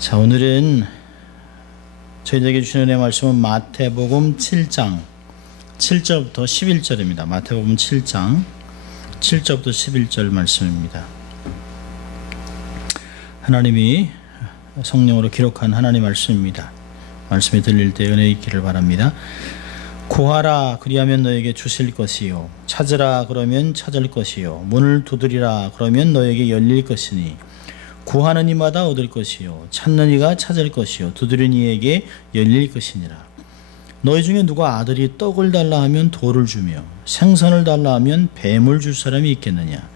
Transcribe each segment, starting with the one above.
자, 오늘은 저희에게 주신 은혜 말씀은 마태복음 7장 7절부터 11절입니다. 마태복음 7장 7절부터 11절 말씀입니다. 하나님이 성령으로 기록한 하나님 말씀입니다. 말씀이 들릴 때 은혜 있기를 바랍니다. 구하라 그리하면 너에게 주실 것이요, 찾으라 그러면 찾을 것이요, 문을 두드리라 그러면 너에게 열릴 것이니 구하는 이마다 얻을 것이요, 찾는 이가 찾을 것이요, 두드리는 이에게 열릴 것이니라. 너희 중에 누가 아들이 떡을 달라 하면 돌을 주며 생선을 달라 하면 뱀을 줄 사람이 있겠느냐?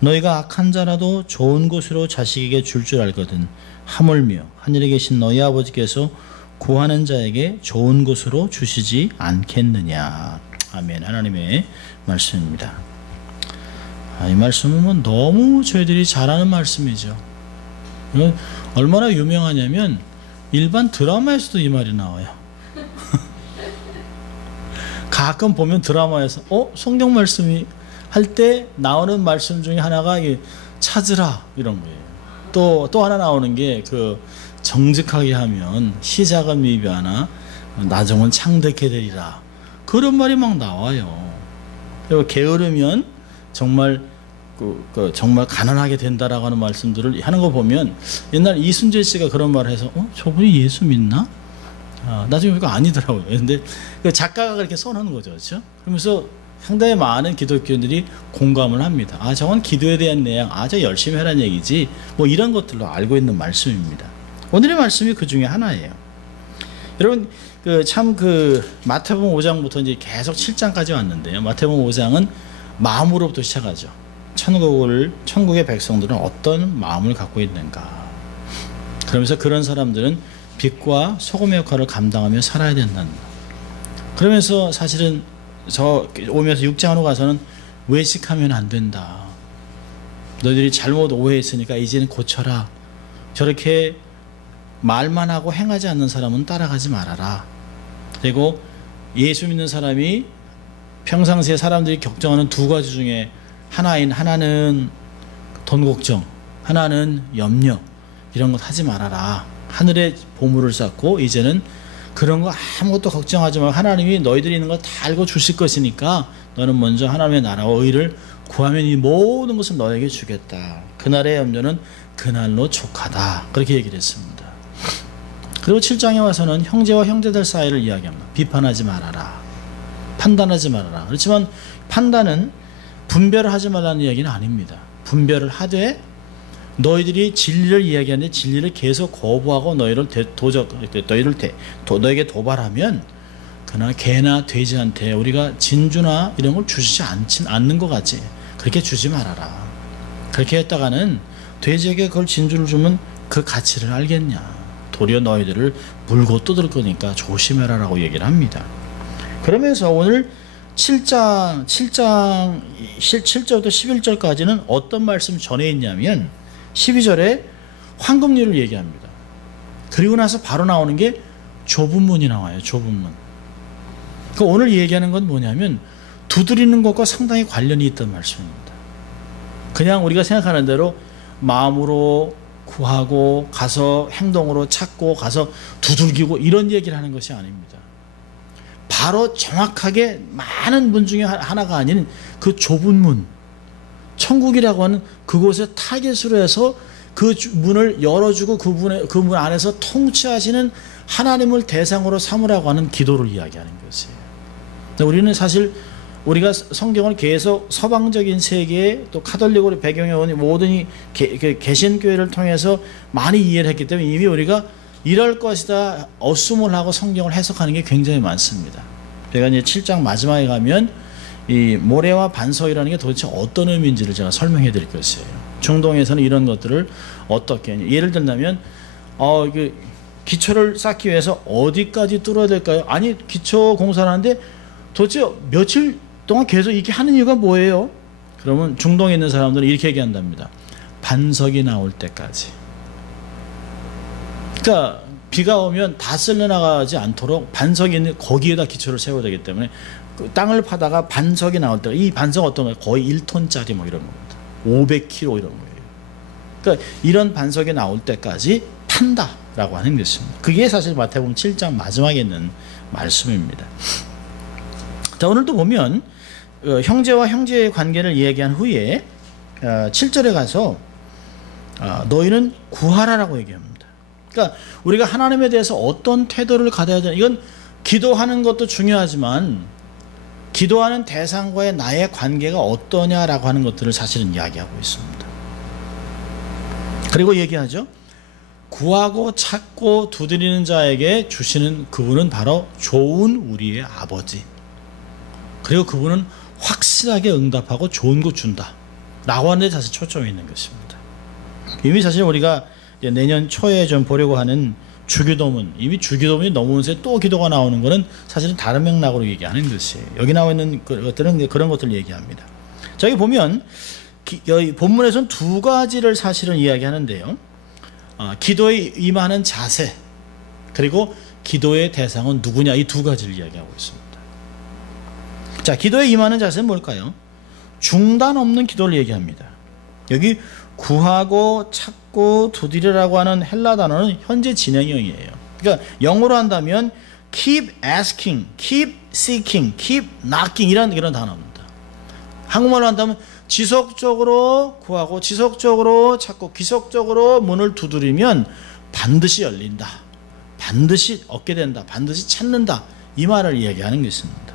너희가 악한 자라도 좋은 것으로 자식에게 줄 줄 알거든 하물며 하늘에 계신 너희 아버지께서 구하는 자에게 좋은 것으로 주시지 않겠느냐. 아멘. 하나님의 말씀입니다. 이 말씀은 너무 저희들이 잘 아는 말씀이죠. 얼마나 유명하냐면 일반 드라마에서도 이 말이 나와요. 가끔 보면 드라마에서 성경 말씀이 할 때 나오는 말씀 중에 하나가 찾으라 이런 거예요. 또 하나 나오는 게 정직하게 하면 시작은 미비하나 나중은 창대케 되리라, 그런 말이 막 나와요. 그리고 게으르면 정말 정말 가난하게 된다라고 하는 말씀들을 하는 거 보면 옛날 이순재 씨가 그런 말을 해서 저분이 예수 믿나? 나중에 보니까 아니더라고요. 근데 작가가 그렇게 써놓은 거죠, 그렇죠? 그러면서 상당히 많은 기독교인들이 공감을 합니다. 저건 기도에 대한 내용, 저 열심히 하라는 얘기지, 뭐 이런 것들로 알고 있는 말씀입니다. 오늘의 말씀이 그 중에 하나예요. 여러분, 마태복음 5장부터 이제 계속 7장까지 왔는데요. 마태복음 5장은 마음으로부터 시작하죠. 천국의 백성들은 어떤 마음을 갖고 있는가. 그러면서 그런 사람들은 빛과 소금의 역할을 감당하며 살아야 된다. 그러면서 사실은 오면서 6장으로 가서는 외식하면 안 된다. 너희들이 잘못 오해했으니까 이제는 고쳐라. 저렇게 말만 하고 행하지 않는 사람은 따라가지 말아라. 그리고 예수 믿는 사람이 평상시에 사람들이 걱정하는 두 가지 중에 하나는 돈 걱정, 하나는 염려, 이런 것 하지 말아라. 하늘에 보물을 쌓고 이제는 그런 거 아무것도 걱정하지 말고 하나님이 너희들이 있는 거 다 알고 주실 것이니까 너는 먼저 하나님의 나라와 의를 구하면 이 모든 것을 너에게 주겠다. 그날의 염려는 그날로 족하다. 그렇게 얘기를 했습니다. 그리고 7장에 와서는 형제와 형제들 사이를 이야기합니다. 비판하지 말아라, 판단하지 말아라. 그렇지만 판단은 분별을 하지 말라는 이야기는 아닙니다. 분별을 하되 너희들이 진리를 이야기하는데 진리를 계속 거부하고 너에게 도발하면 그러나 개나 돼지한테 우리가 진주나 이런 걸 주시지 않는 것 같지, 그렇게 주지 말아라. 그렇게 했다가는 돼지에게 그걸 진주를 주면 그 가치를 알겠냐. 도리어 너희들을 물고 뜯을 거니까 조심해라 라고 얘기를 합니다. 그러면서 오늘 7절부터 11절까지는 어떤 말씀 전해 있냐면 12절에 황금률을 얘기합니다. 그리고 나서 바로 나오는 게 좁은 문이 나와요. 좁은 문. 그러니까 오늘 얘기하는 건 뭐냐면 두드리는 것과 상당히 관련이 있던 말씀입니다. 그냥 우리가 생각하는 대로 마음으로 구하고 가서 행동으로 찾고 가서 두들기고 이런 얘기를 하는 것이 아닙니다. 바로 정확하게 많은 문 중에 하나가 아닌 그 좁은 문, 천국이라고 하는 그곳에 타깃으로 해서 그 문을 열어주고 그 문 안에서 통치하시는 하나님을 대상으로 삼으라고 하는 기도를 이야기하는 것이에요. 우리는 사실 우리가 성경을 계속 서방적인 세계 또 카톨릭으로 배경에 온 모든 개신교회를 통해서 많이 이해를 했기 때문에 이미 우리가 이럴 것이다 어수물 하고 성경을 해석하는 게 굉장히 많습니다. 제가 이제 7장 마지막에 가면 이 모래와 반석이라는 게 도대체 어떤 의미인지를 제가 설명해 드릴 것이에요. 중동에서는 이런 것들을 어떻게, 예를 들면 기초를 쌓기 위해서 어디까지 뚫어야 될까요? 아니, 기초 공사를 하는데 도대체 며칠 동안 계속 이렇게 하는 이유가 뭐예요? 그러면 중동에 있는 사람들은 이렇게 얘기한답니다. 반석이 나올 때까지. 그러니까 비가 오면 다 쓸려나가지 않도록 반석이 있는 거기에다 기초를 세워야 되기 때문에 그 땅을 파다가 반석이 나올 때, 이 반석은 어떤 거예요? 거의 1톤짜리 뭐 이런 겁니다. 500kg 이런 거예요. 그러니까 이런 반석이 나올 때까지 판다. 라고 하는 것입니다. 그게 사실 마태복음 7장 마지막에 있는 말씀입니다. 자, 오늘도 보면 형제와 형제의 관계를 이야기한 후에 7절에 가서 너희는 구하라라고 얘기합니다. 그러니까 우리가 하나님에 대해서 어떤 태도를 가져야 되나, 이건 기도하는 것도 중요하지만 기도하는 대상과의 나의 관계가 어떠냐라고 하는 것들을 사실은 이야기하고 있습니다. 그리고 얘기하죠. 구하고 찾고 두드리는 자에게 주시는 그분은 바로 좋은 우리의 아버지. 그리고 그분은 확실하게 응답하고 좋은 거 준다 라고 하는 데 사실 초점이 있는 것입니다. 이미 사실 우리가 내년 초에 좀 보려고 하는 주기도문, 이미 주기도문이 넘어오면서 또 기도가 나오는 것은 사실은 다른 맥락으로 얘기하는 것이에요. 여기 나와 있는 것들은 그런 것들을 얘기합니다. 자, 여기 보면 여기 본문에서는 두 가지를 사실은 이야기하는데요. 기도에 임하는 자세, 그리고 기도의 대상은 누구냐, 이 두 가지를 이야기하고 있습니다. 자, 기도에 임하는 자세는 뭘까요? 중단 없는 기도를 얘기합니다. 여기 구하고 찾고 두드리라고 하는 헬라 단어는 현재 진행형이에요. 그러니까 영어로 한다면 keep asking, keep seeking, keep knocking 이런 단어입니다. 한국말로 한다면 지속적으로 구하고 지속적으로 찾고 지속적으로 문을 두드리면 반드시 열린다, 반드시 얻게 된다, 반드시 찾는다, 이 말을 이야기하는 것입니다.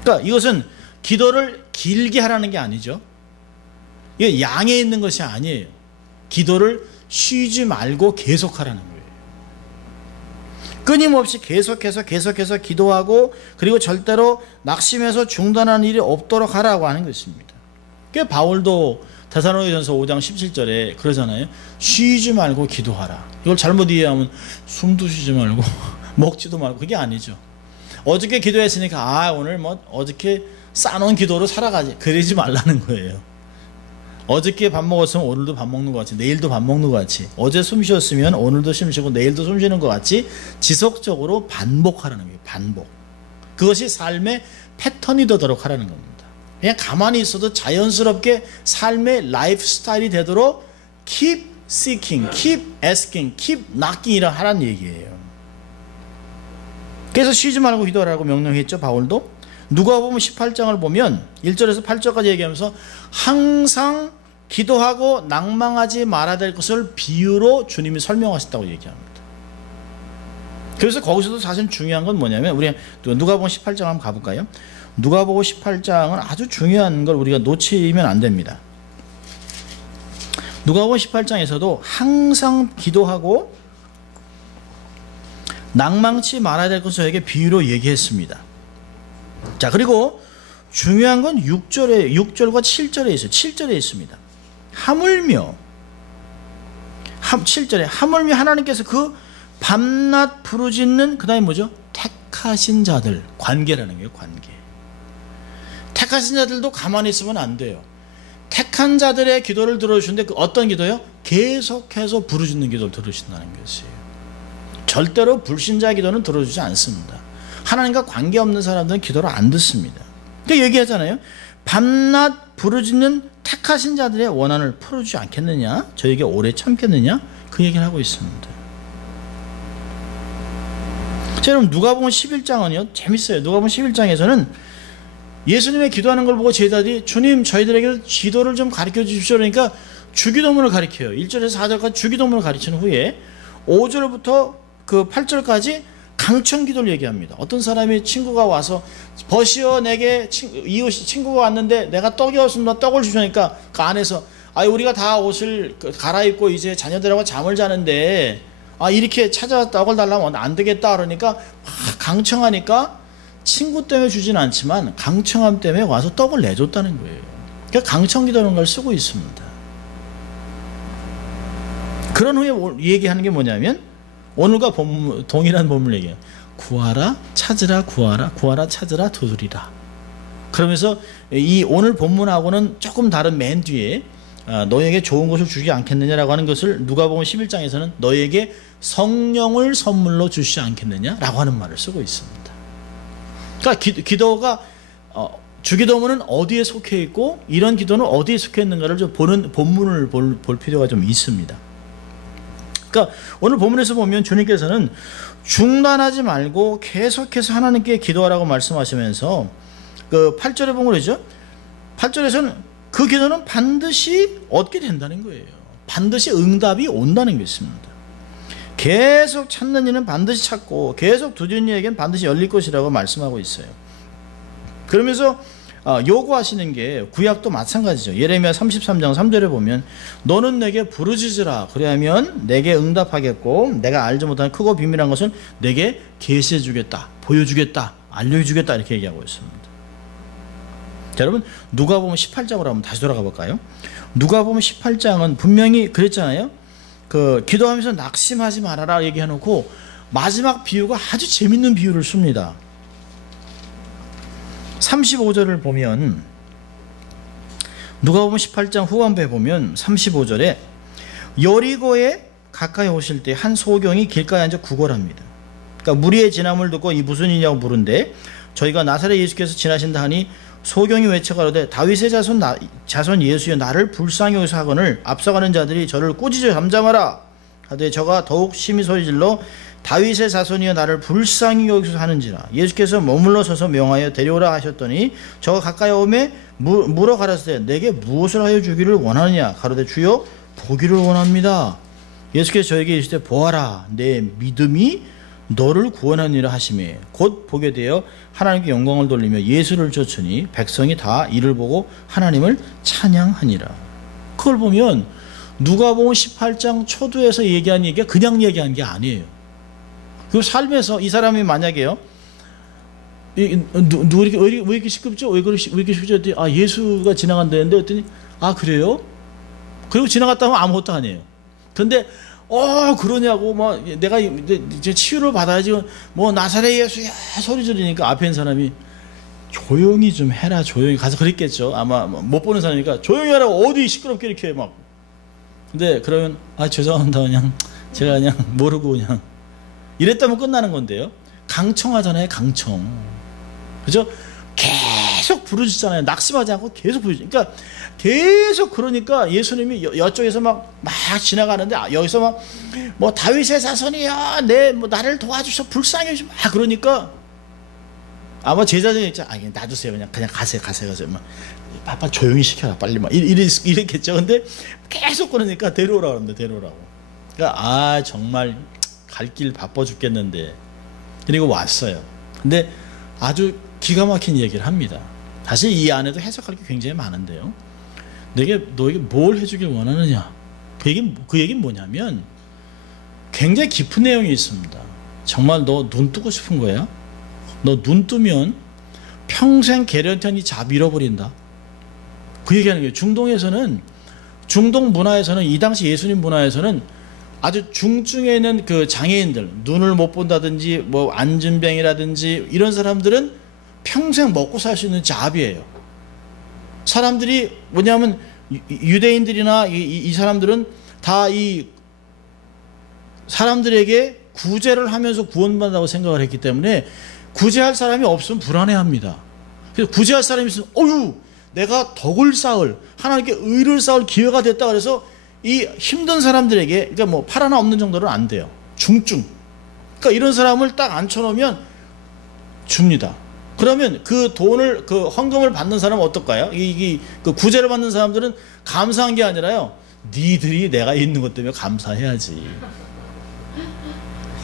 그러니까 이것은 기도를 길게 하라는 게 아니죠. 이게 양에 있는 것이 아니에요. 기도를 쉬지 말고 계속하라는 거예요. 끊임없이 계속해서 기도하고, 그리고 절대로 낙심해서 중단하는 일이 없도록 하라고 하는 것입니다. 그러니까 바울도 데살로니가전서 5장 17절에 그러잖아요. 쉬지 말고 기도하라. 이걸 잘못 이해하면 숨도 쉬지 말고 먹지도 말고, 그게 아니죠. 어저께 기도했으니까 오늘 어저께 쌓아놓은 기도로 살아가지, 그러지 말라는 거예요. 어저께 밥 먹었으면 오늘도 밥 먹는 것 같이, 내일도 밥 먹는 것 같이, 어제 숨 쉬었으면 오늘도 숨 쉬고 내일도 숨 쉬는 것 같이 지속적으로 반복하라는 거예요. 반복. 그것이 삶의 패턴이 되도록 하라는 겁니다. 그냥 가만히 있어도 자연스럽게 삶의 라이프 스타일이 되도록 keep seeking, keep asking, keep knocking 이라 하라는 얘기예요. 그래서 쉬지 말고 기도하라고 명령했죠, 바울도. 누가복음 18장을 보면 1절에서 8절까지 얘기하면서 항상 기도하고 낭망하지 말아야 될 것을 비유로 주님이 설명하셨다고 얘기합니다. 그래서 거기서도 사실 중요한 건 뭐냐면, 우리 누가복음 18장 한번 가볼까요? 누가복음 18장은 아주 중요한 걸 우리가 놓치면 안 됩니다. 누가복음 18장에서도 항상 기도하고 낭망치 말아야 될 것을 저에게 비유로 얘기했습니다. 자, 그리고 중요한 건 6절과 7절에 있어요. 7절에 있습니다. 하물며 7절에 하물며 하나님께서 그 밤낮 부르짖는, 그 다음에 뭐죠? 택하신 자들, 관계라는 거예요. 관계. 택하신 자들도 가만히 있으면 안 돼요. 택한 자들의 기도를 들어주시는데, 그 어떤 기도요? 계속해서 부르짖는 기도를 들으신다는 것이에요. 절대로 불신자 기도는 들어주지 않습니다. 하나님과 관계없는 사람들은 기도를 안 듣습니다. 그러니까 얘기하잖아요. 밤낮 부르짖는 택하신 자들의 원한을 풀어주지 않겠느냐? 저에게 오래 참겠느냐? 그 얘기를 하고 있습니다. 자, 여러분 누가복음 11장은요 재밌어요. 누가복음 11장에서는 예수님의 기도하는 걸 보고 제자들이 주님 저희들에게 기도를 좀 가르쳐 주십시오. 그러니까 주기도문을 가르쳐요. 1절에서 4절까지 주기도문을 가르치는 후에 5절부터 그 8절까지 강청기도를 얘기합니다. 어떤 사람이 친구가 와서 버시어 내게 이웃이 친구가 왔는데 내가 떡이 없습니다. 떡을 주시니까 그 안에서 우리가 다 옷을 갈아입고 이제 자녀들하고 잠을 자는데 이렇게 찾아 떡을 달라면 안 되겠다 그러니까 막 강청하니까 친구 때문에 주진 않지만 강청함 때문에 와서 떡을 내줬다는 거예요. 그러니까 강청기도라는 걸 쓰고 있습니다. 그런 후에 얘기하는 게 뭐냐면 오늘과 동일한 본문을 얘기해요. 구하라 찾으라 구하라 구하라 찾으라 두드리라. 그러면서 이 오늘 본문하고는 조금 다른 맨 뒤에 너에게 좋은 것을 주지 않겠느냐라고 하는 것을 누가복음 11장에서는 너에게 성령을 선물로 주시지 않겠느냐라고 하는 말을 쓰고 있습니다. 그러니까 기도가 주기도문은 어디에 속해 있고 이런 기도는 어디에 속해 있는가를 좀 보는 본문을 볼 필요가 좀 있습니다. 그러니까 오늘 본문에서 보면 주님께서는 중단하지 말고 계속해서 하나님께 기도하라고 말씀하시면서 그 8절에 보면 그러죠. 8절에서는 그 기도는 반드시 얻게 된다는 거예요. 반드시 응답이 온다는 것입니다. 계속 찾는 이는 반드시 찾고 계속 두드리는 이에게는 반드시 열릴 것이라고 말씀하고 있어요. 그러면서 요구하시는 게 구약도 마찬가지죠. 예레미야 33장 3절에 보면 너는 내게 부르짖으라 그리하면 내게 응답하겠고 내가 알지 못하는 크고 비밀한 것은 내게 계시해 주겠다, 보여주겠다, 알려주겠다 이렇게 얘기하고 있습니다. 자, 여러분 누가복음 18장으로 한번 다시 돌아가 볼까요? 누가복음 18장은 분명히 그랬잖아요. 그 기도하면서 낙심하지 말아라 얘기해놓고 마지막 비유가 아주 재밌는 비유를 씁니다. 35절을 보면 누가복음 18장 후반부에 보면 35절에 여리고에 가까이 오실 때 한 소경이 길가에 앉아 구걸합니다. 그러니까 무리의 진함을 듣고 이 무슨 일이냐고 물은데 저희가 나사렛 예수께서 지나신다 하니 소경이 외쳐가로되 다윗의 자손 예수여 나를 불쌍히 여기서 하거늘 앞서가는 자들이 저를 꾸짖어 잠잠하라 하되 저가 더욱 심히 소리질러 다윗의 자손이여 나를 불쌍히 여기서 하는지라 예수께서 머물러 서서 명하여 데려오라 하셨더니 저가 가까이 오매 물어 가라사대 내게 무엇을 하여 주기를 원하느냐 가로되 주여 보기를 원합니다. 예수께서 저에게 이르시되 보아라 내 믿음이 너를 구원하니라 하시매 곧 보게 되어 하나님께 영광을 돌리며 예수를 쫓으니 백성이 다 이를 보고 하나님을 찬양하니라. 그걸 보면 누가복음 18장 초두에서 얘기한 얘기가 그냥 얘기한 게 아니에요. 그 삶에서 이 사람이 만약에요 왜 이렇게 시끄럽죠? 왜 이렇게 시끄럽죠? 아 예수가 지나간다는데 했더니 아 그래요? 그리고 지나갔다 하면 아무것도 아니에요. 근데 그러냐고 막 내가 이제 치유를 받아야지 뭐 나사렛 예수야 소리 지르니까 앞에 있는 사람이 조용히 좀 해라 조용히 가서 그랬겠죠. 아마 못 보는 사람이니까 조용히 하라고 어디 시끄럽게 이렇게 막 근데 그러면 아 죄송합니다 그냥 제가 그냥 모르고 그냥 이랬다면 끝나는 건데요. 강청하잖아요. 강청. 그죠? 계속 부르짖잖아요. 낙심하지 않고 계속 부르짖. 그러니까 계속 그러니까 예수님이 여쪽에서 막 지나가는데 여기서 막 뭐 다윗의 자손이야, 나를 도와주셔 불쌍해 주시 막 그러니까 아마 제자들이 있죠. 놔두세요. 그냥 가세요. 막 조용히 시켜라 빨리 막 이랬겠죠. 근데 계속 그러니까 데려오라고 하는데 데려오라고. 그러니까 정말 갈 길 바빠 죽겠는데 그리고 왔어요. 근데 아주 기가 막힌 얘기를 합니다. 사실 이 안에도 해석할 게 굉장히 많은데요. 너에게 뭘 해주길 원하느냐? 그 얘기는 뭐냐면 굉장히 깊은 내용이 있습니다. 정말 너 눈 뜨고 싶은 거야? 너 눈 뜨면 평생 개련천이 잡 잃어버린다. 그 얘기하는 거예요. 중동 문화에서는 이 당시 예수님 문화에서는 아주 중증에 있는 그 장애인들 눈을 못 본다든지 뭐 안진병이라든지 이런 사람들은 평생 먹고 살 수 있는 잡이에요. 사람들이 뭐냐면 유대인들이나 이 사람들은 다 이 사람들에게 구제를 하면서 구원받는다고 생각을 했기 때문에 구제할 사람이 없으면 불안해합니다. 그래서 구제할 사람이 있으면 내가 덕을 쌓을 하나님께 의를 쌓을 기회가 됐다 그래서 이 힘든 사람들에게 그러니까 뭐 팔 하나 없는 정도는 안 돼요. 중증. 그러니까 이런 사람을 딱 앉혀놓으면 줍니다. 그러면 그 돈을 그 헌금을 받는 사람은 어떨까요? 그 구제를 받는 사람들은 감사한 게 아니라요. 니들이 내가 있는 것 때문에 감사해야지.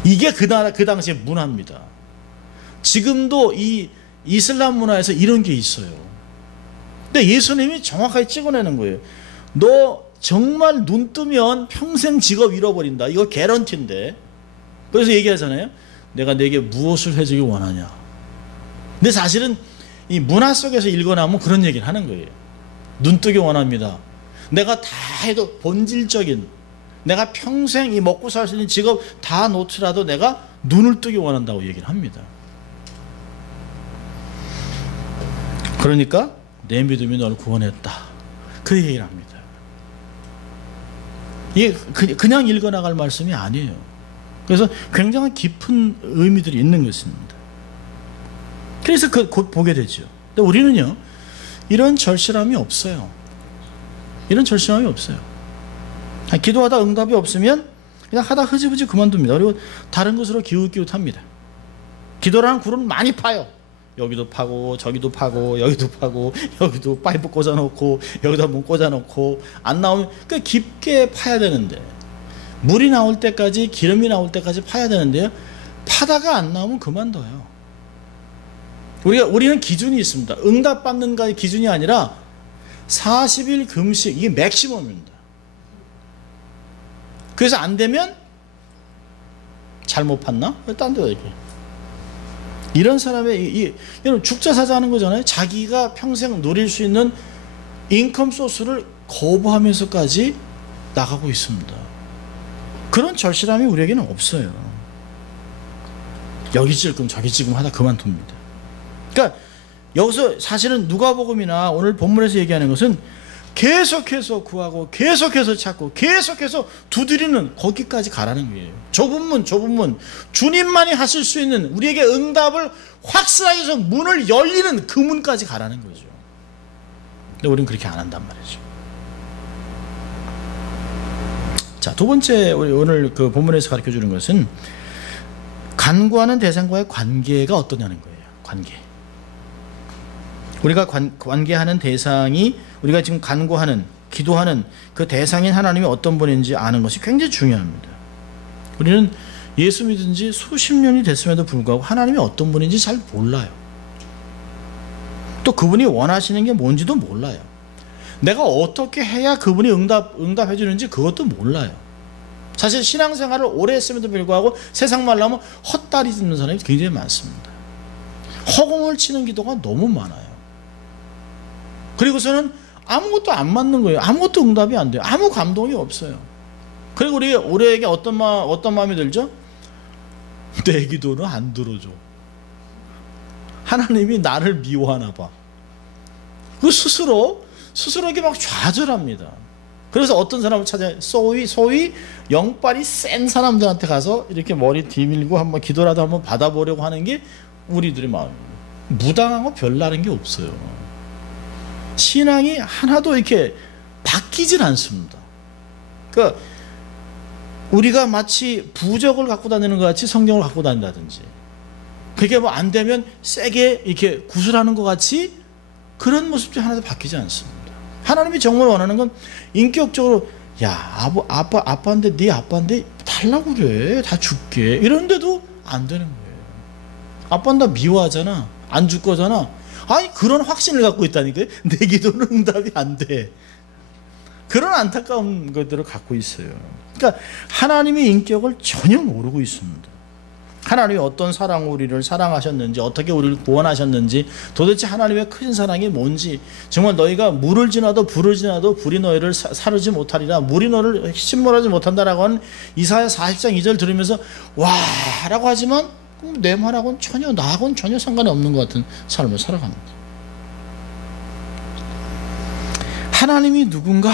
이게 그 당시의 문화입니다. 지금도 이 이슬람 문화에서 이런 게 있어요. 근데 예수님이 정확하게 찍어내는 거예요. 너 정말 눈 뜨면 평생 직업 잃어버린다. 이거 개런티인데. 그래서 얘기하잖아요. 내가 내게 무엇을 해주길 원하냐. 근데 사실은 이 문화 속에서 읽어나면 그런 얘기를 하는 거예요. 눈 뜨기 원합니다. 내가 다 해도 본질적인 내가 평생 이 먹고 살 수 있는 직업 다 놓더라도 내가 눈을 뜨기 원한다고 얘기를 합니다. 그러니까 내 믿음이 너를 구원했다. 그 얘기를 합니다. 이게 그냥 읽어나갈 말씀이 아니에요. 그래서 굉장히 깊은 의미들이 있는 것입니다. 그래서 곧 보게 되죠. 근데 우리는요, 이런 절실함이 없어요. 이런 절실함이 없어요. 기도하다 응답이 없으면 그냥 하다 흐지부지 그만둡니다. 그리고 다른 것으로 기웃기웃합니다. 기도라는 굴은 많이 파요. 여기도 파고 저기도 파고 여기도 파고 여기도 파이프 꽂아놓고 여기도 한번 꽂아놓고 안 나오면 그 깊게 파야 되는데, 물이 나올 때까지, 기름이 나올 때까지 파야 되는데요, 파다가 안 나오면 그만둬요. 우리는 기준이 있습니다. 응답받는 기준이 아니라 40일 금식, 이게 맥시멈입니다. 그래서 안 되면 잘못 팠나? 딴 데다 이렇게. 이런 사람의 여러분 죽자사자 하는 거잖아요. 자기가 평생 누릴 수 있는 인컴 소스를 거부하면서까지 나가고 있습니다. 그런 절실함이 우리에게는 없어요. 여기 찔끔 저기 찔끔 하다 그만둡니다. 그러니까 여기서 사실은 누가복음이나 오늘 본문에서 얘기하는 것은 계속해서 구하고 계속해서 찾고 계속해서 두드리는, 거기까지 가라는 거예요. 좁은 문 주님만이 하실 수 있는, 우리에게 응답을 확실하게 해서 문을 열리는 그 문까지 가라는 거죠. 근데 우리는 그렇게 안 한단 말이죠. 자, 두 번째 우리 오늘 그 본문에서 가르쳐 주는 것은 간구하는 대상과의 관계가 어떠냐는 거예요. 관계. 우리가 관계하는 대상이, 우리가 지금 간구하는, 기도하는 그 대상인 하나님이 어떤 분인지 아는 것이 굉장히 중요합니다. 우리는 예수 믿은 지 수십 년이 됐음에도 불구하고 하나님이 어떤 분인지 잘 몰라요. 또 그분이 원하시는 게 뭔지도 몰라요. 내가 어떻게 해야 그분이 응답해 주는지 그것도 몰라요. 사실 신앙생활을 오래 했음에도 불구하고 세상 말로 하면 헛다리 짚는 사람이 굉장히 많습니다. 허공을 치는 기도가 너무 많아요. 그리고서는 아무것도 안 맞는 거예요. 아무것도 응답이 안 돼요. 아무 감동이 없어요. 그리고 우리에게 어떤 마음이 들죠? 내 기도는 안 들어줘. 하나님이 나를 미워하나 봐. 그 스스로에게 막 좌절합니다. 그래서 어떤 사람을 찾아요. 소위 영빨이 센 사람들한테 가서 이렇게 머리 뒤밀고 한번 기도라도 한번 받아보려고 하는 게 우리들의 마음입니다. 무당하고 별다른 게 없어요. 신앙이 하나도 이렇게 바뀌질 않습니다. 그러니까 우리가 마치 부적을 갖고 다니는 것 같이 성경을 갖고 다닌다든지, 그게 뭐 안 되면 세게 이렇게 구슬하는 것 같이 그런 모습도 하나도 바뀌지 않습니다. 하나님이 정말 원하는 건 인격적으로, 야, 아빠인데, 네 아빠인데 달라고 그래, 다 줄게, 이러는데도 안 되는 거예요. 아빠는 다 미워하잖아, 안 줄 거잖아. 아니, 그런 확신을 갖고 있다니까요. 내 기도는 응답이 안 돼. 그런 안타까운 것들을 갖고 있어요. 그러니까 하나님의 인격을 전혀 모르고 있습니다. 하나님이 어떤 사랑으로 우리를 사랑하셨는지, 어떻게 우리를 구원하셨는지, 도대체 하나님의 큰 사랑이 뭔지, 정말 너희가 물을 지나도 불을 지나도 불이 너희를 사르지 못하리라, 물이 너를 침몰하지 못한다라고 하는 이사야 40장 2절 들으면서 와 라고 하지만 내 말하고는 나하고는 전혀 상관이 없는 것 같은 삶을 살아갑니다. 하나님이 누군가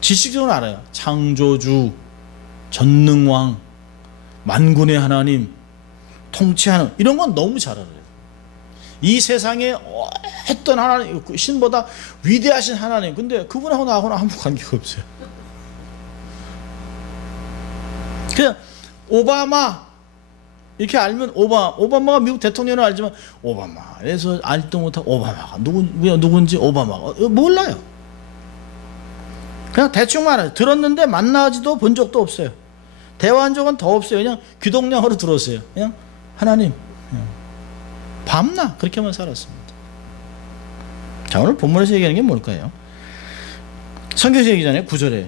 지식적으로 알아요. 창조주, 전능왕, 만군의 하나님, 통치하는, 이런 건 너무 잘 알아요. 이 세상에 어떤 하나님, 신보다 위대하신 하나님, 근데 그분하고 나하고는 아무 관계가 없어요. 그냥 오바마 이렇게 알면, 오바마가 미국 대통령을 알지만 오바마에서 알지도 못하고 오바마가 누군지 오바마가 몰라요. 그냥 대충 알아요. 들었는데 만나지도 본 적도 없어요. 대화한 적은 더 없어요. 그냥 귀동냥으로 들었어요. 그냥 하나님, 밤낮 그렇게만 살았습니다. 자, 오늘 본문에서 얘기하는 게 뭘까요? 성경에서 얘기잖아요. 9절에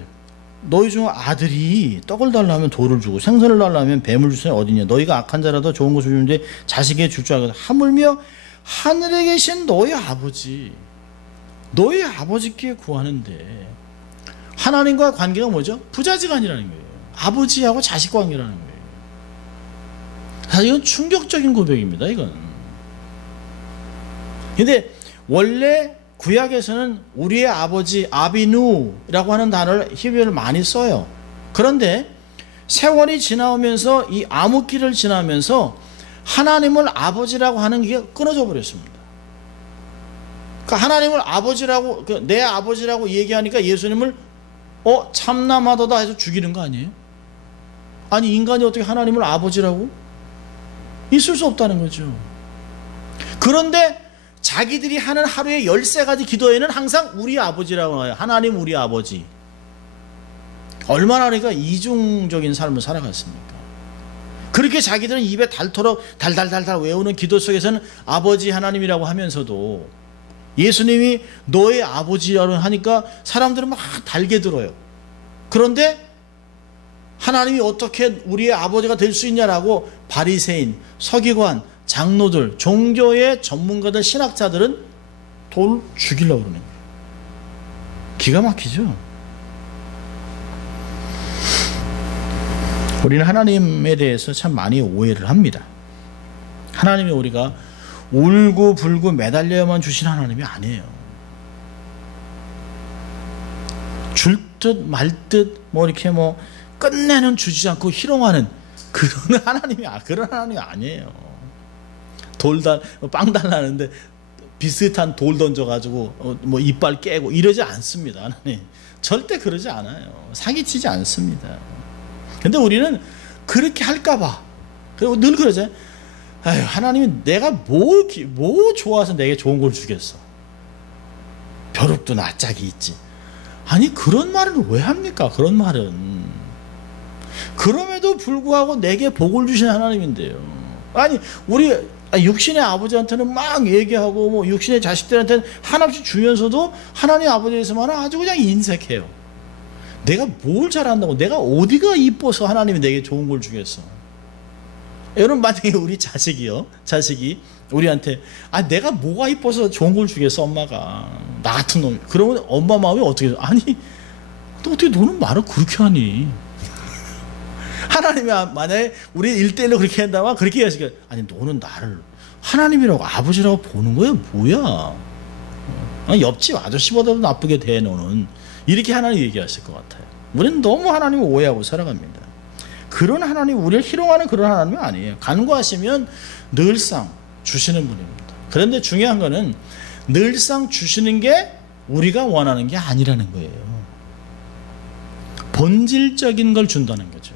너희 중 아들이 떡을 달라면 돌을 주고 생선을 달라면 뱀을 주시니 어디냐. 너희가 악한 자라도 좋은 것을 주는데 자식에게 줄 줄 알고, 하물며 하늘에 계신 너희 아버지께 구하는데, 하나님과 관계가 뭐죠? 부자지간이라는 거예요. 아버지하고 자식 관계라는 거예요. 사실 이건 충격적인 고백입니다. 이건. 근데 원래 구약에서는 우리의 아버지 아비누라고 하는 단어를 히브리어를 많이 써요. 그런데 세월이 지나오면서, 이 암흑기를 지나면서 하나님을 아버지라고 하는 게 끊어져 버렸습니다. 그러니까 하나님을 아버지라고, 내 아버지라고 얘기하니까 예수님을 참남하도다 해서 죽이는 거 아니에요? 아니 인간이 어떻게 하나님을 아버지라고? 있을 수 없다는 거죠. 그런데 자기들이 하는 하루에 13가지 기도에는 항상 우리 아버지라고 해요. 하나님 우리 아버지. 얼마나 그러니까 이중적인 삶을 살아갔습니까? 그렇게 자기들은 입에 닳도록 달달달달 외우는 기도 속에서는 아버지 하나님이라고 하면서도 예수님이 너의 아버지라고 하니까 사람들은 막 달게 들어요. 그런데 하나님이 어떻게 우리의 아버지가 될 수 있냐라고 바리새인, 서기관, 장로들, 종교의 전문가들, 신학자들은 돌 죽이려고 그러는 거예요. 기가 막히죠. 우리는 하나님에 대해서 참 많이 오해를 합니다. 하나님이 우리가 울고 불고 매달려야만 주신 하나님이 아니에요. 줄 듯 말 듯 뭐 이렇게 뭐 끝내는 주지 않고 희롱하는 그런 하나님이 아니에요. 빵 달라는데 비슷한 돌 던져가지고 뭐 이빨 깨고 이러지 않습니다. 하나님 절대 그러지 않아요. 사기치지 않습니다. 근데 우리는 그렇게 할까봐 그리고 늘 그러죠. 아유, 하나님이 내가 뭐 좋아서 내게 좋은 걸 주겠어. 벼룩도 낯짝이 있지. 아니 그런 말을 왜 합니까? 그런 말은. 그럼에도 불구하고 내게 복을 주신 하나님인데요. 아니 우리 육신의 아버지한테는 막 얘기하고 뭐 육신의 자식들한테는 한없이 주면서도 하나님 아버지에서만은 아주 그냥 인색해요. 내가 뭘 잘한다고, 내가 어디가 이뻐서 하나님이 내게 좋은 걸 주겠어. 여러분 만약에 우리 자식이 우리한테 내가 뭐가 이뻐서 좋은 걸 주겠어 엄마가, 나 같은 놈이. 그러면 엄마 마음이 어떻게, 아니 너 어떻게 너는 말을 그렇게 하니. 하나님이 만약에 우리 1대1로 그렇게 한다면 그렇게 얘기하시니까, 아니 너는 나를 하나님이라고 아버지라고 보는 거야 뭐야. 옆집 아저씨보다도 나쁘게 대 너는. 이렇게 하나님 얘기하실 것 같아요. 우리는 너무 하나님을 오해하고 살아갑니다. 그런 하나님, 우리를 희롱하는 그런 하나님이 아니에요. 간구하시면 늘상 주시는 분입니다. 그런데 중요한 거는 늘상 주시는 게 우리가 원하는 게 아니라는 거예요. 본질적인 걸 준다는 거죠.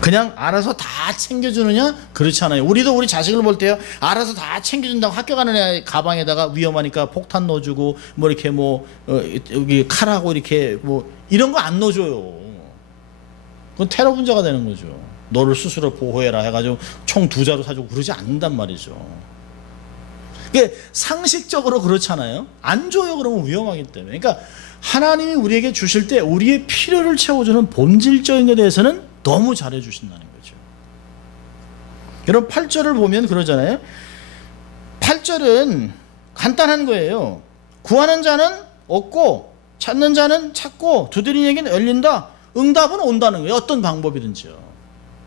그냥 알아서 다 챙겨주느냐? 그렇지 않아요. 우리도 우리 자식을 볼 때요, 알아서 다 챙겨준다고 학교 가는 애 가방에다가 위험하니까 폭탄 넣어주고 뭐 이렇게 여기 칼하고 이렇게 이런 거 안 넣어줘요. 그건 테러 분자가 되는 거죠. 너를 스스로 보호해라 해가지고 총 2자루 사주고 그러지 않는단 말이죠. 그게 상식적으로 그렇잖아요. 안 줘요. 그러면 위험하기 때문에. 그러니까 하나님이 우리에게 주실 때 우리의 필요를 채워주는 본질적인 것에 대해서는 너무 잘해 주신다는 거죠. 여러분 8절을 보면 그러잖아요. 8절은 간단한 거예요. 구하는 자는 얻고 찾는 자는 찾고 두드리는 에게는 열린다. 응답은 온다는 거예요. 어떤 방법이든지요.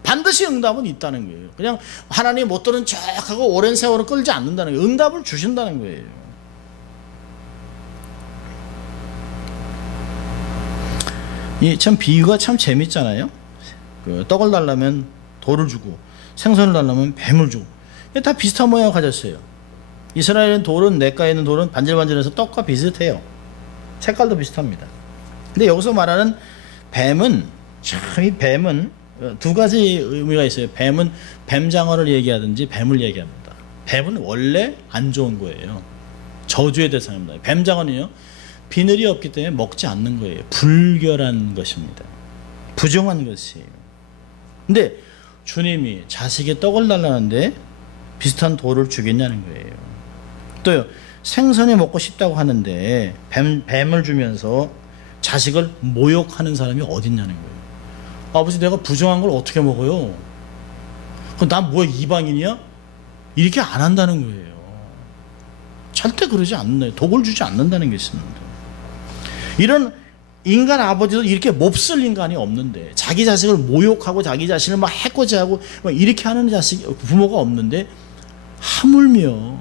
반드시 응답은 있다는 거예요. 그냥 하나님 못 들은 척하고 오랜 세월을 끌지 않는다는 거예요. 응답을 주신다는 거예요. 이 참 비유가 참 재밌잖아요. 떡을 달라면 돌을 주고 생선을 달라면 뱀을 주고 다 비슷한 모양을 가졌어요. 이스라엘은 돌은, 냇가에 있는 돌은 반질반질해서 떡과 비슷해요. 색깔도 비슷합니다. 근데 여기서 말하는 뱀은, 이 뱀은 두 가지 의미가 있어요. 뱀은 뱀장어를 얘기하든지 뱀을 얘기합니다. 뱀은 원래 안 좋은 거예요. 저주의 대상입니다. 뱀장어는요, 비늘이 없기 때문에 먹지 않는 거예요. 불결한 것입니다. 부정한 것이에요. 근데 주님이 자식의 떡을 달라는데 비슷한 돌을 주겠냐는 거예요. 또요, 생선이 먹고 싶다고 하는데 뱀을 주면서 자식을 모욕하는 사람이 어딨냐는 거예요. 아버지 내가 부정한 걸 어떻게 먹어요? 그럼 난 뭐야 이방인이야? 이렇게 안 한다는 거예요. 절대 그러지 않는다. 독을 주지 않는다는 게 있습니다. 이런 인간 아버지도 이렇게 몹쓸 인간이 없는데, 자기 자식을 모욕하고 자기 자신을 막 해코지하고 이렇게 하는 부모가 없는데, 하물며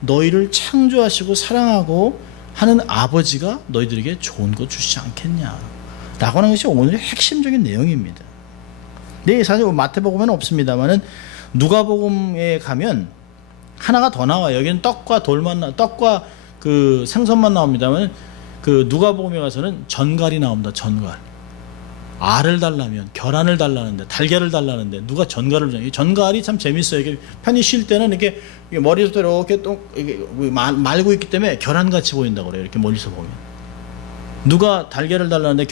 너희를 창조하시고 사랑하고 하는 아버지가 너희들에게 좋은 거 주시지 않겠냐 라고 하는 것이 오늘의 핵심적인 내용입니다. 네, 사실 마태복음에는 없습니다만은 누가복음에 가면 하나가 더 나와요. 여기는 떡과 그 생선만 나옵니다만 그 누가복음에 가서는 전갈이 나옵니다. 전갈. 알을 달라면 계란을 달라는데 달걀을 달라는데 누가 전갈을 주냐. 전갈이 참 재밌어요. 이게 편히 쉴 때는 이렇게 머리부터 이렇게 또 말고 있기 때문에 계란같이 보인다고 그래요. 이렇게 멀리서 보면. 누가 달걀을 달라는데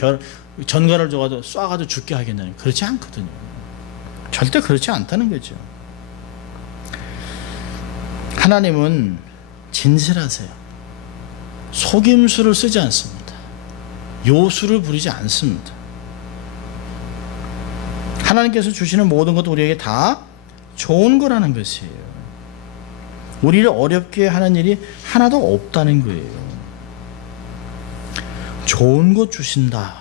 전갈을 줘가지고 쏴가지고 죽게 하겠냐니. 그렇지 않거든요. 절대 그렇지 않다는 거죠. 하나님은 진실하세요. 속임수를 쓰지 않습니다. 요술을 부리지 않습니다. 하나님께서 주시는 모든 것도 우리에게 다 좋은 거라는 것이에요. 우리를 어렵게 하는 일이 하나도 없다는 거예요. 좋은 것 주신다.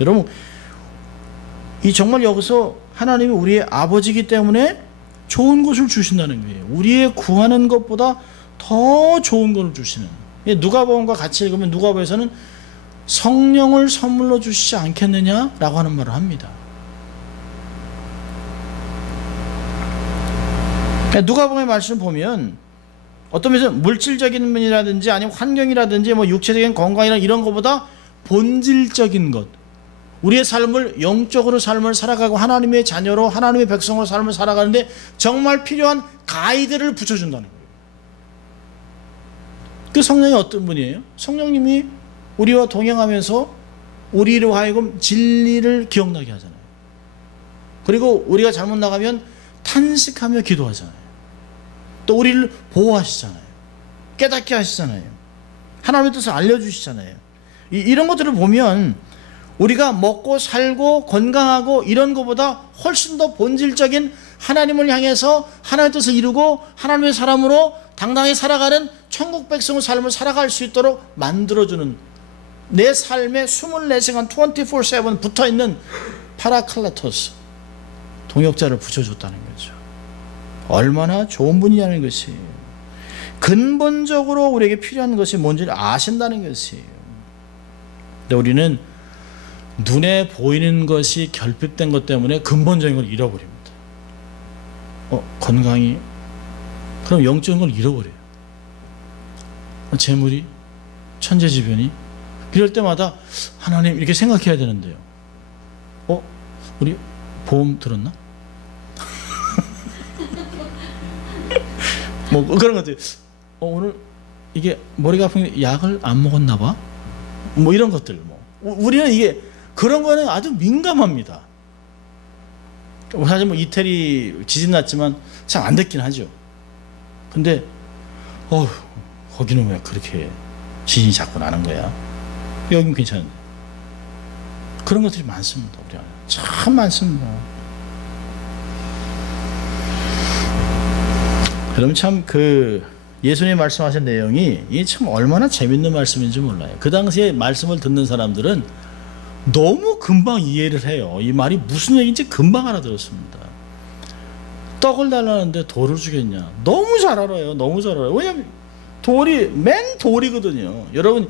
여러분, 이 정말 여기서 하나님이 우리의 아버지이기 때문에 좋은 것을 주신다는 거예요. 우리의 구하는 것보다 더 좋은 것을 주시는. 누가복음과 같이 읽으면 누가복음에서는 성령을 선물로 주시지 않겠느냐라고 하는 말을 합니다. 누가복음의 말씀을 보면 어떤 면에서 물질적인 면이라든지 아니면 환경이라든지 뭐 육체적인 건강이나 이런 것보다 본질적인 것, 우리의 삶을 영적으로 삶을 살아가고 하나님의 자녀로 하나님의 백성으로 삶을 살아가는데 정말 필요한 가이드를 붙여준다는 거예요. 그 성령이 어떤 분이에요? 성령님이 우리와 동행하면서 우리로 하여금 진리를 기억나게 하잖아요. 그리고 우리가 잘못 나가면 탄식하며 기도하잖아요. 또 우리를 보호하시잖아요. 깨닫게 하시잖아요. 하나님의 뜻을 알려주시잖아요. 이런 것들을 보면 우리가 먹고 살고 건강하고 이런 것보다 훨씬 더 본질적인 하나님을 향해서 하나님의 뜻을 이루고 하나님의 사람으로 당당히 살아가는 천국 백성의 삶을 살아갈 수 있도록 만들어주는, 내 삶에 24시간 24/7 붙어있는 파라클라토스, 동역자를 붙여줬다는 거죠. 얼마나 좋은 분이냐는 것이에요. 근본적으로 우리에게 필요한 것이 뭔지를 아신다는 것이에요. 근데 우리는 눈에 보이는 것이 결핍된 것 때문에 근본적인 걸 잃어버립니다. 건강이, 그럼 영적인 걸 잃어버려요. 재물이, 천재지변이, 이럴 때마다 하나님 이렇게 생각해야 되는데요. 우리 보험 들었나? 뭐 그런 것들. 오늘 이게 머리가 아픈 약을 안 먹었나 봐. 뭐 이런 것들. 우리는 이게 그런 거는 아주 민감합니다. 사실 뭐 이태리 지진 났지만 참 안 됐긴 하죠. 근데 거기는 왜 그렇게 지진이 자꾸 나는 거야? 여긴 괜찮은데. 그런 것들이 많습니다. 우리 안에 참 많습니다. 그럼 참 예수님이 말씀하신 내용이 이게 참 얼마나 재밌는 말씀인지 몰라요. 그 당시에 말씀을 듣는 사람들은 너무 금방 이해를 해요. 이 말이 무슨 얘기인지 금방 알아들었습니다. 떡을 달라는데 돌을 주겠냐? 너무 잘 알아요. 너무 잘 알아요. 왜냐하면 맨 돌이거든요. 여러분,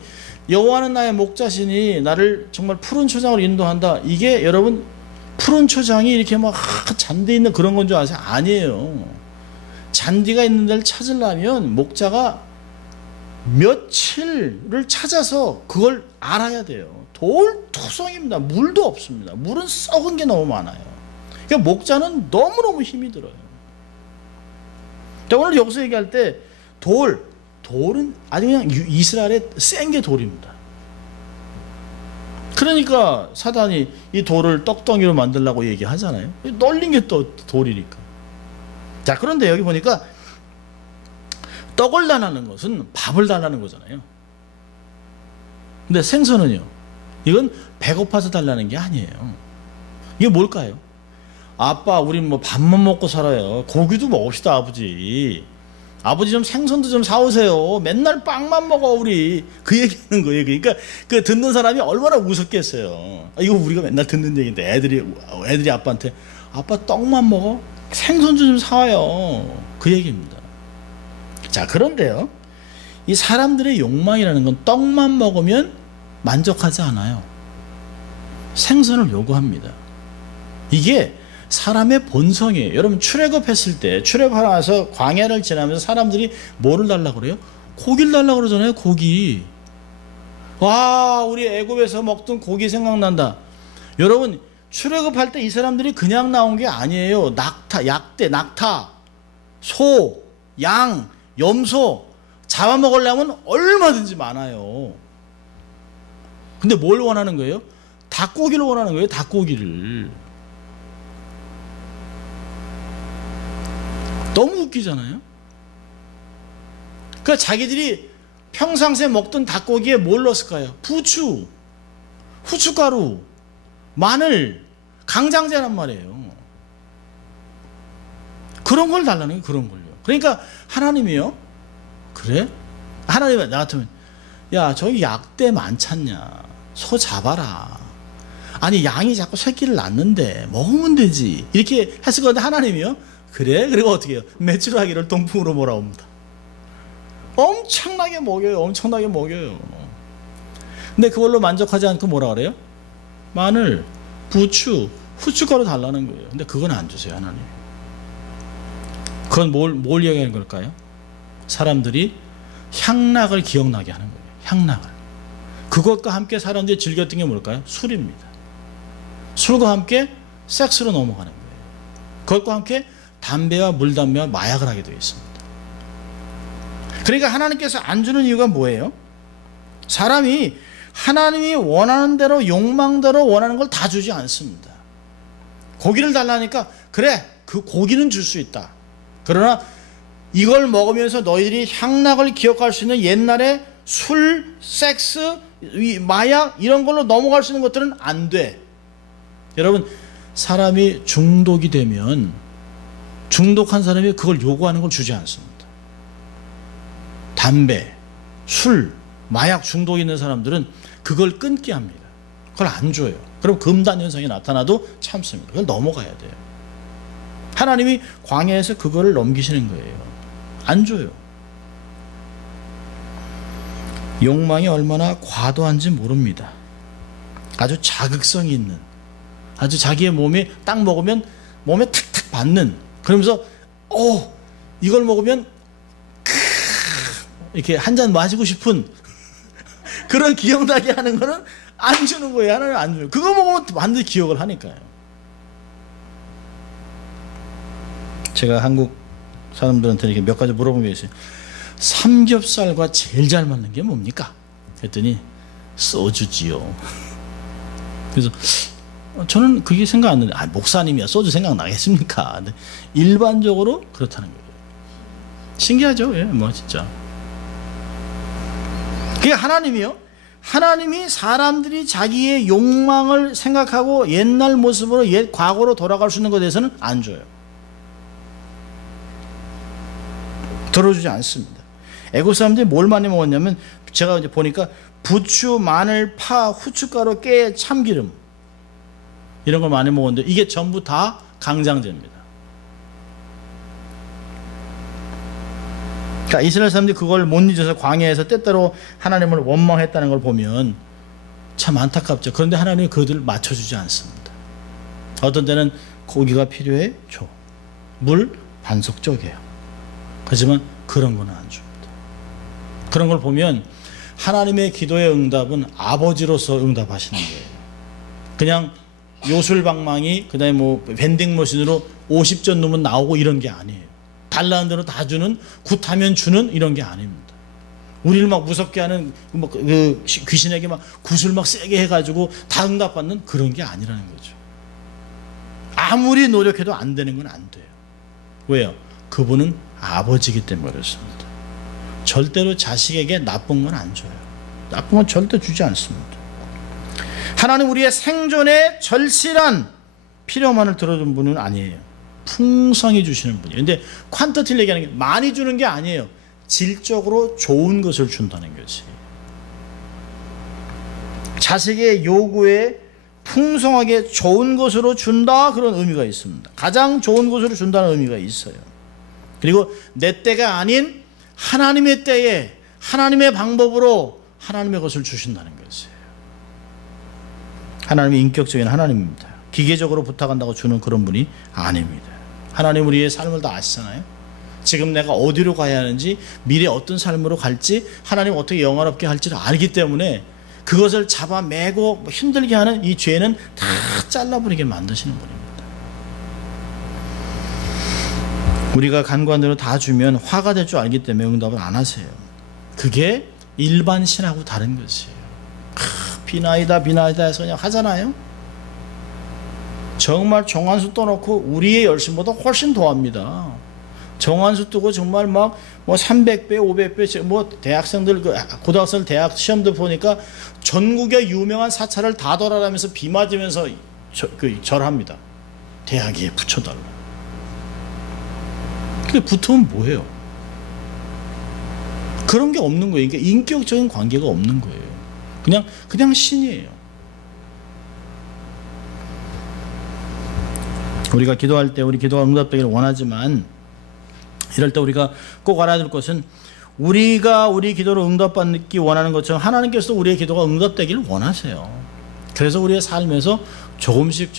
여호와는 나의 목자시니 나를 정말 푸른 초장으로 인도한다. 이게 여러분 푸른 초장이 이렇게 막 잔디 있는 그런 건 줄 아세요? 아니에요. 잔디가 있는 데를 찾으려면 목자가 며칠을 찾아서 그걸 알아야 돼요. 돌투성입니다. 물도 없습니다. 물은 썩은 게 너무 많아요. 그러니까 목자는 너무너무 힘이 들어요. 오늘 여기서 얘기할 때 돌은 아주 그냥 이스라엘의 센 게 돌입니다. 그러니까 사단이 이 돌을 떡덩이로 만들려고 얘기하잖아요. 널린 게 또 돌이니까. 자, 그런데 여기 보니까 떡을 달라는 것은 밥을 달라는 거잖아요. 근데 생선은요, 이건 배고파서 달라는 게 아니에요. 이게 뭘까요? 아빠, 우린 뭐 밥만 먹고 살아요. 고기도 먹읍시다, 아버지. 아버지 좀 생선도 좀 사오세요. 맨날 빵만 먹어, 우리. 그 얘기하는 거예요. 그러니까 그 듣는 사람이 얼마나 무섭겠어요. 이거 우리가 맨날 듣는 얘기인데 애들이 아빠한테 아빠 떡만 먹어? 생선 좀 사와요. 그 얘기입니다. 자, 그런데요, 이 사람들의 욕망이라는 건 떡만 먹으면 만족하지 않아요. 생선을 요구합니다. 이게 사람의 본성이에요. 여러분, 출애굽했을 때, 출애굽하러 와서 광야를 지나면서 사람들이 뭐를 달라고 그래요? 고기를 달라고 그러잖아요. 고기. 와, 우리 애굽에서 먹던 고기 생각난다. 여러분 출애굽할 때 이 사람들이 그냥 나온 게 아니에요. 낙타, 약대, 낙타, 소, 양, 염소 잡아먹으려면 얼마든지 많아요. 근데 뭘 원하는 거예요? 닭고기를 원하는 거예요. 닭고기를. 너무 웃기잖아요. 그러니까 자기들이 평상시에 먹던 닭고기에 뭘 넣었을까요? 부추, 후춧가루, 마늘, 강장제란 말이에요. 그런 걸 달라는 거예요. 그런 걸요. 그러니까 하나님이요. 그래? 하나님이 나 같으면 야 저기 약대 많잖냐. 소 잡아라. 아니 양이 자꾸 새끼를 낳는데 먹으면 되지. 이렇게 했을 건데 하나님이요. 그래? 그리고 어떻게 해요? 메추라기를 동풍으로 몰아옵니다. 엄청나게 먹여요. 엄청나게 먹여요. 근데 그걸로 만족하지 않고 뭐라 그래요? 마늘, 부추, 후춧가루 달라는 거예요. 근데 그건 안 주세요. 하나님. 그건 뭘 이야기하는 걸까요? 사람들이 향락을 기억나게 하는 거예요. 향락을. 그것과 함께 사람들이 즐겼던 게 뭘까요? 술입니다. 술과 함께 섹스로 넘어가는 거예요. 그것과 함께 담배와 물담배와 마약을 하게 되어 있습니다. 그러니까 하나님께서 안 주는 이유가 뭐예요? 사람이 하나님이 원하는 대로 욕망대로 원하는 걸 다 주지 않습니다. 고기를 달라니까 그래 그 고기는 줄 수 있다. 그러나 이걸 먹으면서 너희들이 향락을 기억할 수 있는 옛날에 술, 섹스, 마약 이런 걸로 넘어갈 수 있는 것들은 안 돼. 여러분 사람이 중독이 되면 중독한 사람이 그걸 요구하는 걸 주지 않습니다. 담배, 술, 마약 중독이 있는 사람들은 그걸 끊게 합니다. 그걸 안 줘요. 그럼 금단 현상이 나타나도 참습니다. 그걸 넘어가야 돼요. 하나님이 광야에서 그거를 넘기시는 거예요. 안 줘요. 욕망이 얼마나 과도한지 모릅니다. 아주 자극성이 있는, 아주 자기의 몸에 딱 먹으면 몸에 탁탁 받는, 그러면서 이걸 먹으면 이렇게 한 잔 마시고 싶은 그런 기억나게 하는 거는 안 주는 거예요. 하나님 안 줘요. 그거 먹으면 반드시 기억을 하니까요. 제가 한국 사람들한테 이렇게 몇 가지 물어본 게 있어요. 삼겹살과 제일 잘 맞는 게 뭡니까? 했더니 소주지요. 그래서 저는 그게 생각 안 나는데 목사님이야 소주 생각나겠습니까? 근데 일반적으로 그렇다는 거예요. 신기하죠? 예, 뭐 진짜. 그게 하나님이요. 하나님이 사람들이 자기의 욕망을 생각하고 옛날 모습으로 옛 과거로 돌아갈 수 있는 것에 대해서는 안 줘요. 들어주지 않습니다. 애국 사람들이 뭘 많이 먹었냐면 제가 이제 보니까 부추, 마늘, 파, 후춧가루, 깨, 참기름 이런 걸 많이 먹었는데 이게 전부 다 강장제입니다. 그러니까 이스라엘 사람들이 그걸 못 잊어서 광야에서 때때로 하나님을 원망했다는 걸 보면 참 안타깝죠. 그런데 하나님이 그들을 맞춰주지 않습니다. 어떤 때는 고기가 필요해? 줘. 물? 반석 쪼개요. 하지만 그런 거는 안 줍니다. 그런 걸 보면 하나님의 기도의 응답은 아버지로서 응답하시는 거예요. 그냥 요술방망이 그다음에 뭐 밴딩머신으로 50전 넣으면 나오고 이런 게 아니에요. 달라는 대로 다 주는, 굿하면 주는 이런 게 아닙니다. 우리를 막 무섭게 하는 그 귀신에게 막 굿을 막 세게 해가지고 다 응답받는 그런 게 아니라는 거죠. 아무리 노력해도 안 되는 건 안 돼요. 왜요? 그분은 아버지이기 때문에 그렇습니다. 절대로 자식에게 나쁜 건 안 줘요. 나쁜 건 절대 주지 않습니다. 하나님 우리의 생존에 절실한 필요만을 들어준 분은 아니에요. 풍성히 주시는 분이에요. 근데 퀀터티를 얘기하는 게 많이 주는 게 아니에요. 질적으로 좋은 것을 준다는 거지. 자식의 요구에 풍성하게 좋은 것으로 준다, 그런 의미가 있습니다. 가장 좋은 것으로 준다는 의미가 있어요. 그리고 내 때가 아닌 하나님의 때에 하나님의 방법으로 하나님의 것을 주신다는 것이에요. 하나님이 인격적인 하나님입니다. 기계적으로 부탁한다고 주는 그런 분이 아닙니다. 하나님 우리의 삶을 다 아시잖아요. 지금 내가 어디로 가야 하는지, 미래 어떤 삶으로 갈지, 하나님 어떻게 영화롭게 할지를 알기 때문에 그것을 잡아매고 힘들게 하는 이 죄는 다 잘라버리게 만드시는 분입니다. 우리가 간구한 대로 다 주면 화가 될 줄 알기 때문에 응답을 안 하세요. 그게 일반 신하고 다른 것이에요. 비나이다 비나이다 해서 그냥 하잖아요. 정말 정한수 떠놓고 우리의 열심보다 훨씬 더합니다. 정한수 뜨고 정말 막 뭐 300배, 500배, 뭐 대학생들, 고등학생 대학 시험도 보니까 전국의 유명한 사찰을 다 돌아다니면서 비 맞으면서 절합니다. 대학에 붙여달라. 근데 붙으면 뭐예요? 그런 게 없는 거예요. 그러니까 인격적인 관계가 없는 거예요. 그냥 신이에요. 우리가 기도할 때 우리 기도가 응답되기를 원하지만 이럴 때 우리가 꼭 알아야 될 것은 우리가 우리 기도를 응답받기 원하는 것처럼 하나님께서도 우리의 기도가 응답되기를 원하세요. 그래서 우리의 삶에서 조금씩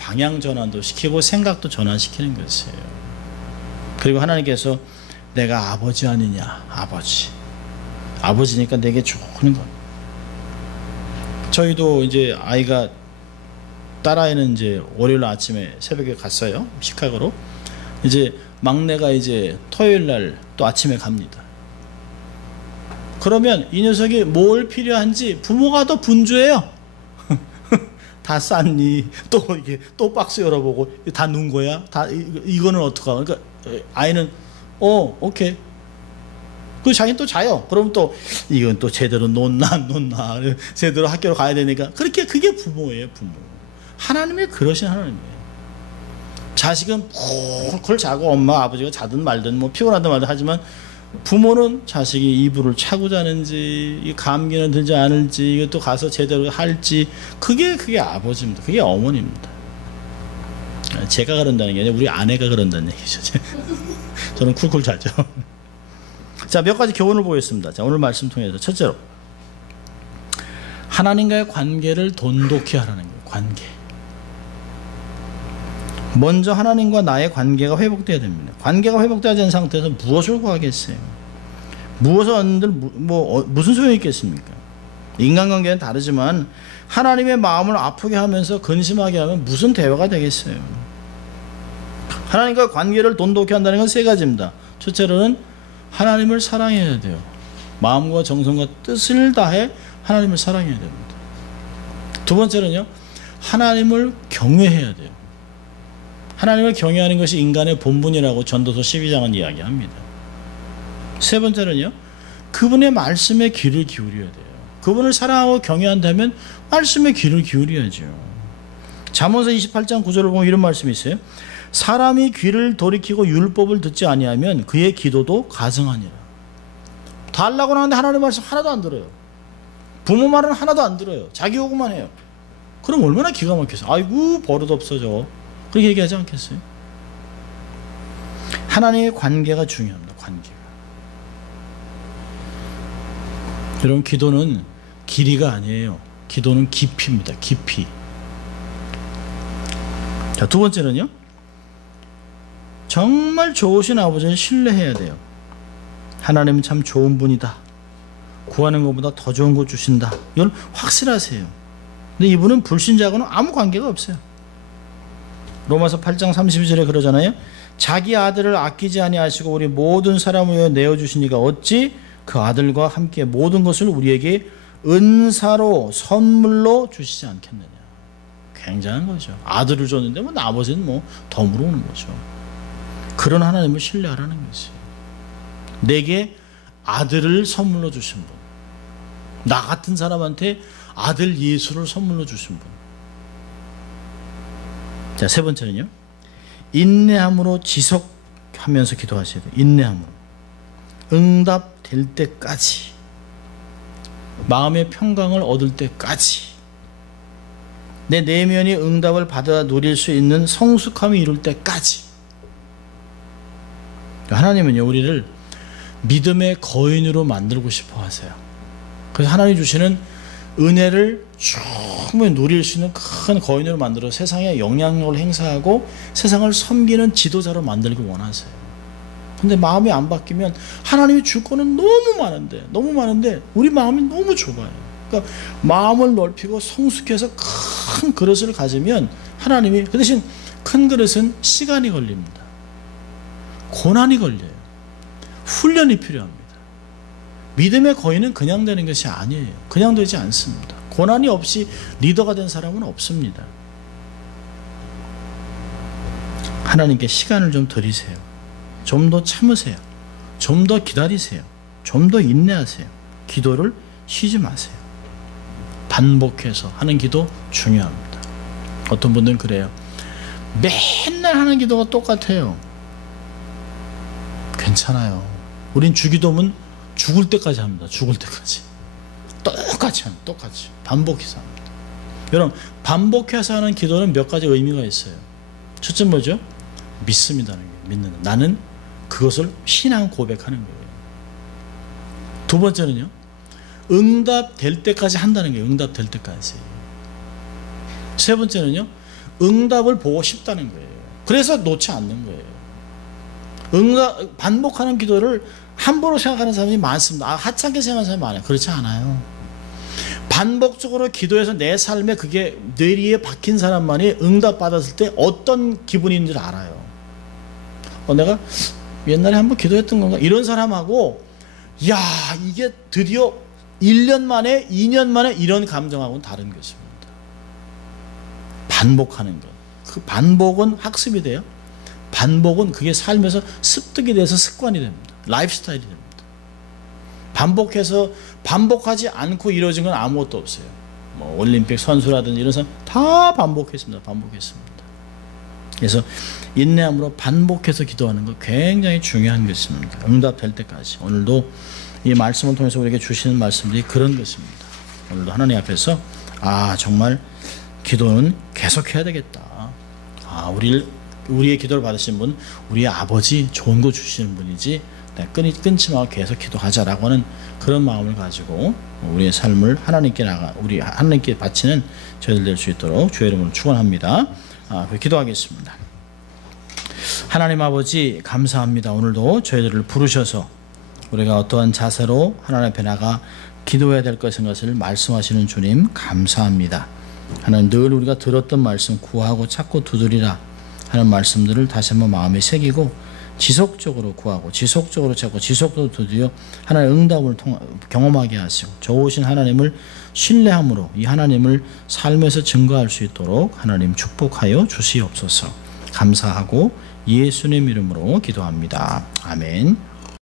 방향 전환도 시키고 생각도 전환시키는 것이에요. 그리고 하나님께서 내가 아버지 아니냐, 아버지니까 내게 주는 것. 저희도 이제 아이가 딸아이는 이제 월요일 아침에 새벽에 갔어요. 시카고로. 이제 막내가 이제 토요일 날 또 아침에 갑니다. 그러면 이 녀석이 뭘 필요한지 부모가 더 분주해요. 다 쌌니? 또 이게 또 박스 열어보고 다 넣은 거야? 다 이거는 어떡하? 그러니까 아이는 오케이. 그 자기는 또 자요. 그럼 또 이건 또 제대로 놓나 안 놓나 제대로 학교로 가야 되니까 그게 부모예요. 부모. 하나님의 그러신 하나님이에요. 자식은 콜콜 자고 엄마 아버지가 자든 말든 뭐 피곤하든 말든 하지만 부모는 자식이 이불을 차고 자는지 감기는 들지 않을지 이것도 가서 제대로 할지 그게 아버지입니다. 그게 어머니입니다. 제가 그런다는 게 아니라 우리 아내가 그런다는 얘기죠. 저는 쿨쿨 자죠. 자, 몇 가지 교훈을 보겠습니다. 자, 오늘 말씀 통해서 첫째로 하나님과의 관계를 돈독히 하라는 거예요. 관계. 먼저 하나님과 나의 관계가 회복돼야 됩니다. 관계가 회복되지 않은 상태에서 무엇을 구하겠어요? 무엇을 얻는들 무슨 소용이 있겠습니까? 인간관계는 다르지만 하나님의 마음을 아프게 하면서 근심하게 하면 무슨 대화가 되겠어요? 하나님과 관계를 돈독히 한다는 건 세 가지입니다. 첫째로는 하나님을 사랑해야 돼요. 마음과 정성과 뜻을 다해 하나님을 사랑해야 됩니다. 두 번째는요, 하나님을 경외해야 돼요. 하나님을 경외하는 것이 인간의 본분이라고 전도서 12장은 이야기합니다. 세 번째는요, 그분의 말씀에 귀를 기울여야 돼요. 그분을 사랑하고 경외한다면 말씀에 귀를 기울여야죠. 잠언서 28장 9절을 보면 이런 말씀이 있어요. 사람이 귀를 돌이키고 율법을 듣지 아니하면 그의 기도도 가증하니라. 달라고 하는데 하나님의 말씀 하나도 안 들어요. 부모 말은 하나도 안 들어요. 자기 요구만 해요. 그럼 얼마나 기가 막혀서 아이고 버릇 없어져. 그렇게 얘기하지 않겠어요? 하나님의 관계가 중요합니다. 관계가. 여러분, 기도는 길이가 아니에요. 기도는 깊이입니다. 깊이. 자, 두 번째는요, 정말 좋으신 아버지를 신뢰해야 돼요. 하나님은 참 좋은 분이다. 구하는 것보다 더 좋은 거 주신다. 이건 확실하세요. 근데 이분은 불신자하고는 아무 관계가 없어요. 로마서 8장 32절에 그러잖아요. 자기 아들을 아끼지 아니하시고 우리 모든 사람을 위하여 내어주시니까 어찌 그 아들과 함께 모든 것을 우리에게 은사로 선물로 주시지 않겠느냐. 굉장한 거죠. 아들을 줬는데 나머지는 더 물어오는 거죠. 그런 하나님을 신뢰하라는 것이에요. 내게 아들을 선물로 주신 분, 나 같은 사람한테 아들 예수를 선물로 주신 분. 자, 세 번째는요, 인내함으로 지속하면서 기도하셔야 돼요. 인내함으로. 응답될 때까지, 마음의 평강을 얻을 때까지, 내 내면이 응답을 받아 누릴 수 있는 성숙함이 이룰 때까지. 하나님은요, 우리를 믿음의 거인으로 만들고 싶어 하세요. 그래서 하나님 주시는 은혜를 충분히 누릴 수 있는 큰 거인으로 만들어 세상에 영향력을 행사하고 세상을 섬기는 지도자로 만들기 원하세요. 근데 마음이 안 바뀌면 하나님이 줄 거는 너무 많은데 우리 마음이 너무 좁아요. 그러니까 마음을 넓히고 성숙해서 큰 그릇을 가지면 하나님이, 그 대신 큰 그릇은 시간이 걸립니다. 고난이 걸려요. 훈련이 필요합니다. 믿음의 거인은 그냥 되는 것이 아니에요. 그냥 되지 않습니다. 고난이 없이 리더가 된 사람은 없습니다. 하나님께 시간을 좀 드리세요. 좀 더 참으세요. 좀 더 기다리세요. 좀 더 인내하세요. 기도를 쉬지 마세요. 반복해서 하는 기도 중요합니다. 어떤 분들은 그래요. 맨날 하는 기도가 똑같아요. 괜찮아요. 우린 주기도문 죽을 때까지 합니다. 죽을 때까지. 똑같이 합니다. 똑같이. 반복해서 합니다. 여러분, 반복해서 하는 기도는 몇 가지 의미가 있어요. 첫째 뭐죠? 믿습니다는 거예요. 믿는. 나는 그것을 신앙 고백하는 거예요. 두 번째는요, 응답될 때까지 한다는 거예요. 응답될 때까지. 세 번째는요, 응답을 보고 싶다는 거예요. 그래서 놓지 않는 거예요. 반복하는 기도를 함부로 생각하는 사람이 많습니다. 하찮게 생각하는 사람이 많아요. 그렇지 않아요. 반복적으로 기도해서 내 삶에 그게 뇌리에 박힌 사람만이 응답받았을 때 어떤 기분이 있는지 알아요. 내가 옛날에 한번 기도했던 건가? 이런 사람하고, 야, 이게 드디어 1년 만에 2년 만에 이런 감정하고는 다른 것입니다. 반복하는 것. 그 반복은 학습이 돼요. 반복은 그게 삶에서 습득이 돼서 습관이 됩니다. 라이프스타일이 됩니다. 반복하지 않고 이루어진 건 아무것도 없어요. 뭐 올림픽 선수라든지 이런 사람 다 반복했습니다. 그래서 인내함으로 반복해서 기도하는 거 굉장히 중요한 것입니다. 응답될 때까지. 오늘도 이 말씀을 통해서 우리에게 주시는 말씀들이 그런 것입니다. 오늘도 하나님 앞에서 정말 기도는 계속해야 되겠다. 우리의 기도를 받으신 분, 우리의 아버지 좋은 거 주시는 분이지 끊지 말고 계속 기도하자라고 하는 그런 마음을 가지고 우리의 삶을 하나님께 바치는 저희들 될 수 있도록 주의 이름으로 축원합니다. 기도하겠습니다. 하나님 아버지 감사합니다. 오늘도 저희들을 부르셔서 우리가 어떠한 자세로 하나님 앞에 나가 기도해야 될 것을 말씀하시는 주님 감사합니다. 하나님, 늘 우리가 들었던 말씀 구하고 찾고 두드리라 하는 말씀들을 다시 한번 마음에 새기고 지속적으로 구하고 지속적으로 찾고 지속적으로 두드려 하나님의 응답을 경험하게 하시고 좋으신 하나님을 신뢰함으로 이 하나님을 삶에서 증거할 수 있도록 하나님 축복하여 주시옵소서. 감사하고 예수님 이름으로 기도합니다. 아멘.